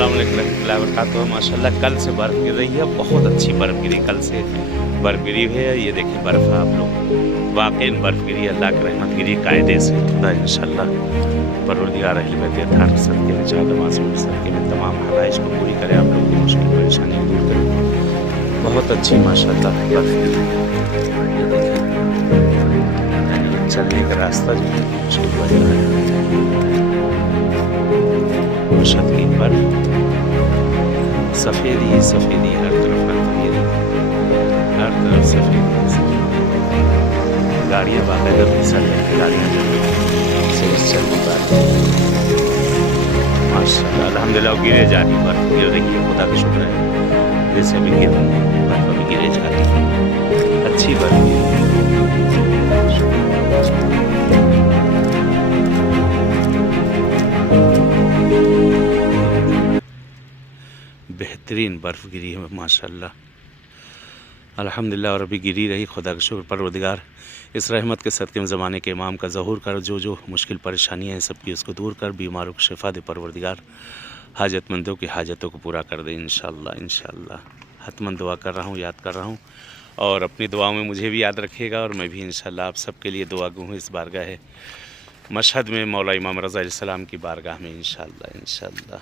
अस्सलाम वालेकुम रहमतुल्लाहि व बरकातुहू। माशाल्लाह कल से बर्फ़ गिर रही है, बहुत अच्छी बर्फ़ गिरी कल से बर्फ़ गिरी हुई है। ये देखिए बर्फ़ आप लोग, वाक़ई बर्फ़ गिरी, अल्लाह की रहमत गिरी कायदे से। खुदा इंशाअल्लाह परवरदिगार अहल बैत अत्हार के सदक़े में, चादर मासूम के सदक़े में तमाम हवाइज को पूरी करे, आप लोगों की मुश्किल परेशानी को दूर करे। बहुत अच्छी माशाल्लाह बर्फ़ गिरी है। ये देखिए चलने का रास्ता जो है मुश्किल पड़ रहा है। मशहद की बर्फ़, सफ़ेदी ही सफ़ेदी, हर तरफ सफ़ेदी ही सफ़ेदी। गाड़ियाँ बाकायदा फिसल रही हैं, गाड़ियाँ जो है तेज़ चल नहीं पा रही। माशाअल्लाह अल्हम्दुलिल्लाह गिरे जा रही बर्फ़, गिर रही है, खुदा का शुक्र है। जैसे अभी गिर रही है बर्फ़, अभी गिरे जा रही है, अच्छी बर्फ़ गिरी है। बेहतरीन बर्फ़ गिरी है माशाअल्लाह, अल्हम्दुलिल्लाह। और अभी गिरी रही, खुदा का शुक्र। परवरदिगार इस रहमत के सदक़े में ज़माने के इमाम का ज़हूर कर, जो मुश्किल परेशानियाँ हैं सबकी उसको दूर कर, बीमारों को शिफ़ा दे परवरदिगार, हाजतमंदों की हाजतों को पूरा कर दे इंशाअल्लाह इंशाअल्लाह। हतमन दुआ कर रहा हूँ, याद कर रहा हूँ, और अपनी दुआओं में मुझे भी याद रखिएगा, और मैं भी इंशाअल्लाह आप सबके लिए दुआ गो हूँ इस बारगाह मशहद में, मौला इमाम रज़ा अलैहिस्सलाम की बारगाह में इंशाअल्लाह इंशाअल्लाह।